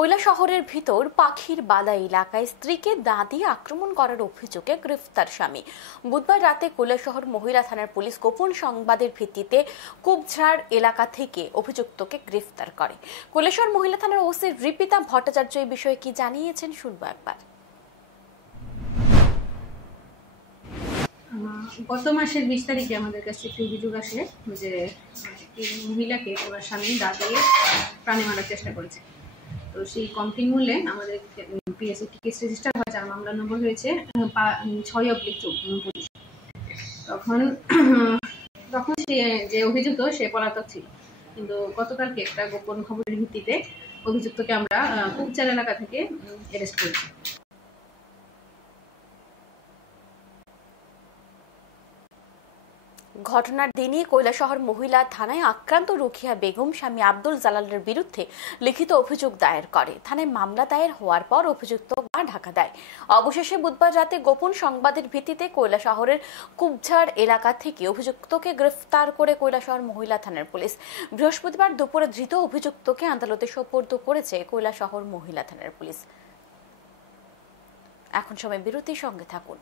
কৈলাসহরের ভিতর পাখির বালা এলাকায় স্ত্রীকে দা দিয়ে আক্রমণ করার অভিযোগে গ্রেফতার স্বামী। বুধবার রাতে কৈলাসহর মহিলা থানার পুলিশ গোপন সংবাদের ভিত্তিতে কুবঝাড় এলাকা থেকে অভিযুক্তকে গ্রেফতার করে। কৈলাসহর মহিলা থানার ওসি রিপিতা ভট্টাচার্য এই বিষয়ে কি জানিয়েছেন শুনবো একবার। গত মাসের 20 তারিখে আমাদের কাছে একটি অভিযোগ আসে যে একটি মহিলাকে ওনার স্বামী দা দিয়ে প্রাণে মারার চেষ্টা করেছে। তো সেই কমপ্লেন মূল্যে আমাদের পিএসএ কেস রেজিস্টার হয়, যার মামলা নম্বর হয়েছে 6/24। তখন সে যে অভিযুক্ত সে পলাতক ছিল, কিন্তু গতকালকে একটা গোপন খবরের ভিত্তিতে অভিযুক্তকে আমরা কুবচার এলাকা থেকে অ্যারেস্ট করেছি। ঘটনার দিনই কৈলাসহর মহিলা থানায় আক্রান্ত রুখিয়া বেগম স্বামী আব্দুল জালালের বিরুদ্ধে লিখিত অভিযোগ দায়ের করে। থানায় মামলা দায়ের হওয়ার পর অভিযুক্ত ঢাকা দেয়। অবশেষে বুধবার রাতে গোপন সংবাদের ভিত্তিতে কৈলাসহরের কুবঝাড় এলাকা থেকে অভিযুক্তকে গ্রেফতার করে কৈলাসহর মহিলা থানার পুলিশ। বৃহস্পতিবার দুপুরে ধৃত অভিযুক্তকে আদালতে সোপর্দ করেছে কৈলাসহর মহিলা থানার পুলিশ। এখন সময় বিরতির সঙ্গে থাকুন।